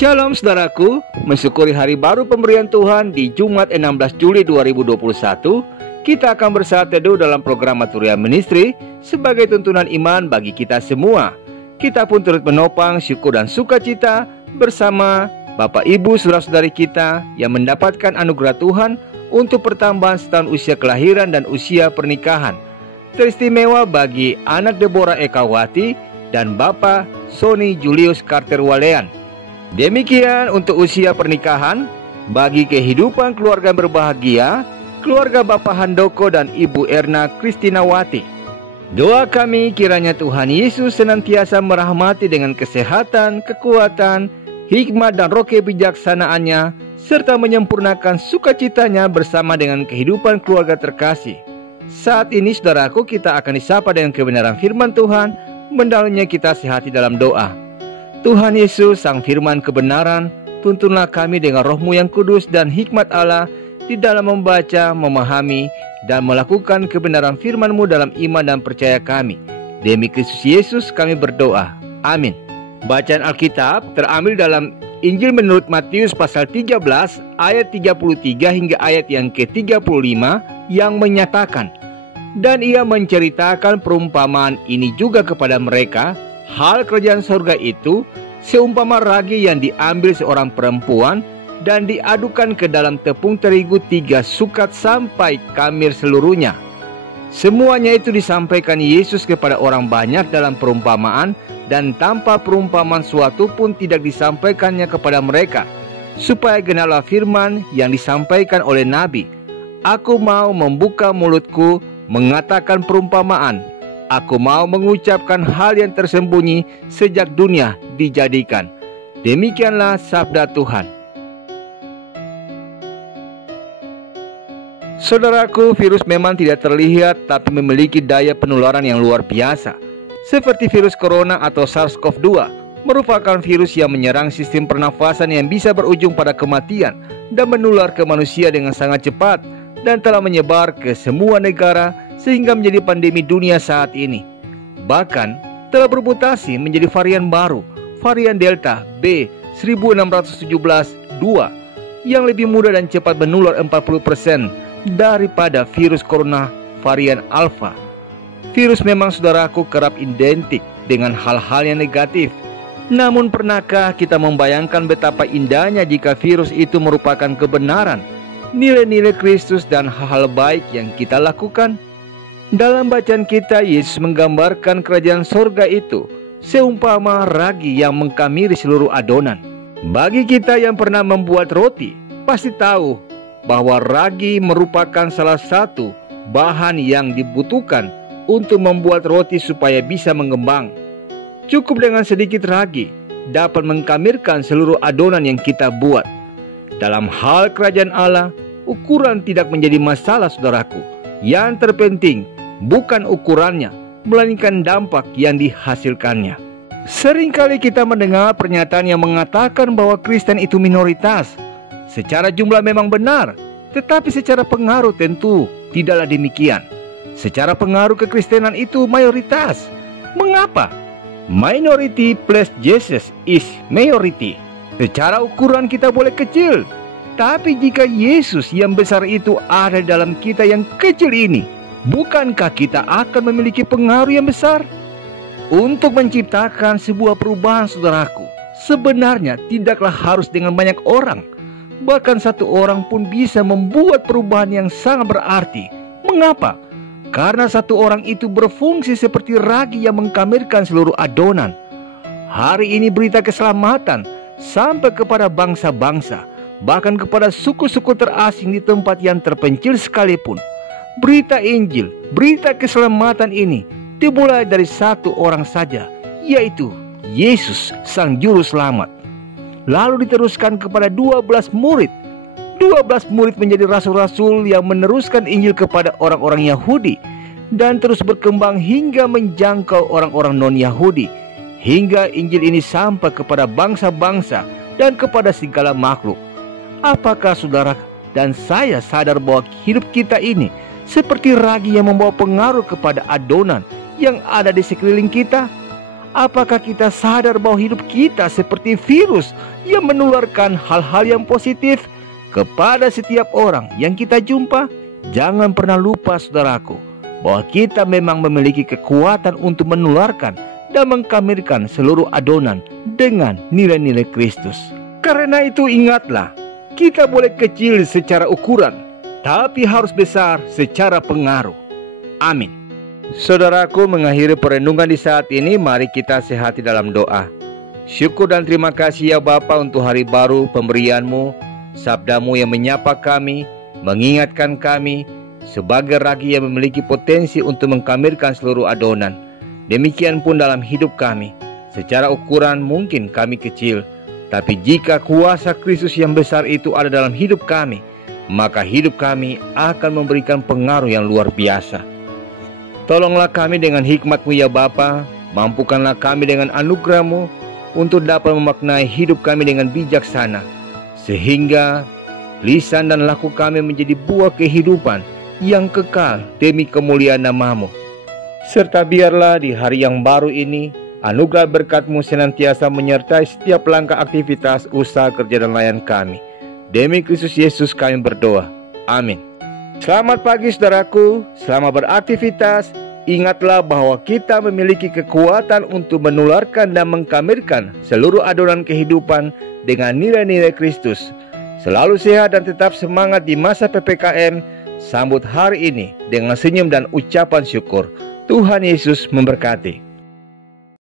Shalom saudaraku, mensyukuri hari baru pemberian Tuhan di Jumat 16 Juli 2021. Kita akan bersatu teduh dalam program Maturia Ministry sebagai tuntunan iman bagi kita semua. Kita pun turut menopang syukur dan sukacita bersama Bapak Ibu saudara-saudari kita yang mendapatkan anugerah Tuhan untuk pertambahan setahun usia kelahiran dan usia pernikahan. Teristimewa bagi anak Deborah Ekawati dan Bapak Sony Julius Carter Walean. Demikian untuk usia pernikahan. Bagi kehidupan keluarga berbahagia, keluarga Bapak Handoko dan Ibu Erna Kristinawati. Doa kami kiranya Tuhan Yesus senantiasa merahmati dengan kesehatan, kekuatan, hikmat dan roh kebijaksanaannya, serta menyempurnakan sukacitanya bersama dengan kehidupan keluarga terkasih. Saat ini saudaraku, kita akan disapa dengan kebenaran firman Tuhan. Mendahulunya kita sehati dalam doa. Tuhan Yesus, Sang Firman kebenaran, tuntunlah kami dengan roh-Mu yang kudus dan hikmat Allah di dalam membaca, memahami, dan melakukan kebenaran firman-Mu dalam iman dan percaya kami. Demi Kristus Yesus kami berdoa. Amin. Bacaan Alkitab terambil dalam Injil menurut Matius pasal 13 ayat 33 hingga ayat yang ke-35 yang menyatakan, "Dan ia menceritakan perumpamaan ini juga kepada mereka, hal kerajaan surga itu seumpama ragi yang diambil seorang perempuan dan diadukan ke dalam tepung terigu 3 sukat sampai kamir seluruhnya." Semuanya itu disampaikan Yesus kepada orang banyak dalam perumpamaan, dan tanpa perumpamaan suatu pun tidak disampaikannya kepada mereka, supaya genaplah firman yang disampaikan oleh Nabi, "Aku mau membuka mulutku mengatakan perumpamaan. Aku mau mengucapkan hal yang tersembunyi sejak dunia dijadikan." Demikianlah sabda Tuhan. Saudaraku, virus memang tidak terlihat tapi memiliki daya penularan yang luar biasa. Seperti virus corona atau SARS-CoV-2 merupakan virus yang menyerang sistem pernafasan yang bisa berujung pada kematian dan menular ke manusia dengan sangat cepat dan telah menyebar ke semua negara sehingga menjadi pandemi dunia saat ini. Bahkan telah bermutasi menjadi varian baru, varian Delta B1617-2, yang lebih mudah dan cepat menular 40% daripada virus corona varian Alpha. Virus memang saudaraku kerap identik dengan hal-hal yang negatif. Namun pernahkah kita membayangkan betapa indahnya jika virus itu merupakan kebenaran, nilai-nilai Kristus dan hal-hal baik yang kita lakukan? Dalam bacaan kita, Yesus menggambarkan kerajaan surga itu seumpama ragi yang mengkamiri seluruh adonan. Bagi kita yang pernah membuat roti, pasti tahu bahwa ragi merupakan salah satu bahan yang dibutuhkan untuk membuat roti supaya bisa mengembang. Cukup dengan sedikit ragi dapat mengkamirkan seluruh adonan yang kita buat. Dalam hal kerajaan Allah, ukuran tidak menjadi masalah saudaraku. Yang terpenting bukan ukurannya, melainkan dampak yang dihasilkannya. Seringkali kita mendengar pernyataan yang mengatakan bahwa Kristen itu minoritas. Secara jumlah memang benar, tetapi secara pengaruh tentu tidaklah demikian. Secara pengaruh kekristenan itu mayoritas. Mengapa? Minority plus Jesus is majority. Secara ukuran kita boleh kecil, tapi jika Yesus yang besar itu ada dalam kita yang kecil ini, bukankah kita akan memiliki pengaruh yang besar? Untuk menciptakan sebuah perubahan saudaraku, sebenarnya tidaklah harus dengan banyak orang. Bahkan satu orang pun bisa membuat perubahan yang sangat berarti. Mengapa? Karena satu orang itu berfungsi seperti ragi yang mengkamirkan seluruh adonan. Hari ini berita keselamatan sampai kepada bangsa-bangsa, bahkan kepada suku-suku terasing di tempat yang terpencil sekalipun. Berita Injil, berita keselamatan ini dimulai dari satu orang saja, yaitu Yesus Sang Juru Selamat. Lalu diteruskan kepada 12 murid. 12 murid menjadi rasul-rasul yang meneruskan Injil kepada orang-orang Yahudi, dan terus berkembang hingga menjangkau orang-orang non-Yahudi, hingga Injil ini sampai kepada bangsa-bangsa dan kepada segala makhluk. Apakah saudara dan saya sadar bahwa hidup kita ini seperti ragi yang membawa pengaruh kepada adonan yang ada di sekeliling kita? Apakah kita sadar bahwa hidup kita seperti virus yang menularkan hal-hal yang positif kepada setiap orang yang kita jumpa? Jangan pernah lupa saudaraku, bahwa kita memang memiliki kekuatan untuk menularkan dan mengkamilkan seluruh adonan dengan nilai-nilai Kristus. Karena itu ingatlah, kita boleh kecil secara ukuran, tapi harus besar secara pengaruh. Amin. Saudaraku, mengakhiri perenungan di saat ini, mari kita sehati dalam doa. Syukur dan terima kasih ya Bapa untuk hari baru pemberian-Mu, sabda-Mu yang menyapa kami, mengingatkan kami sebagai ragi yang memiliki potensi untuk mengkamilkan seluruh adonan. Demikian pun dalam hidup kami, secara ukuran mungkin kami kecil, tapi jika kuasa Kristus yang besar itu ada dalam hidup kami, maka hidup kami akan memberikan pengaruh yang luar biasa. Tolonglah kami dengan hikmat-Mu ya Bapa, mampukanlah kami dengan anugerah-Mu untuk dapat memaknai hidup kami dengan bijaksana, sehingga lisan dan laku kami menjadi buah kehidupan yang kekal demi kemuliaan nama-Mu. Serta biarlah di hari yang baru ini, anugerah berkat-Mu senantiasa menyertai setiap langkah aktivitas, usaha, kerja, dan layan kami. Demi Kristus Yesus kami berdoa. Amin. Selamat pagi saudaraku, selamat beraktivitas. Ingatlah bahwa kita memiliki kekuatan untuk menularkan dan mengkamilkan seluruh adonan kehidupan dengan nilai-nilai Kristus. Selalu sehat dan tetap semangat di masa PPKM. Sambut hari ini dengan senyum dan ucapan syukur. Tuhan Yesus memberkati.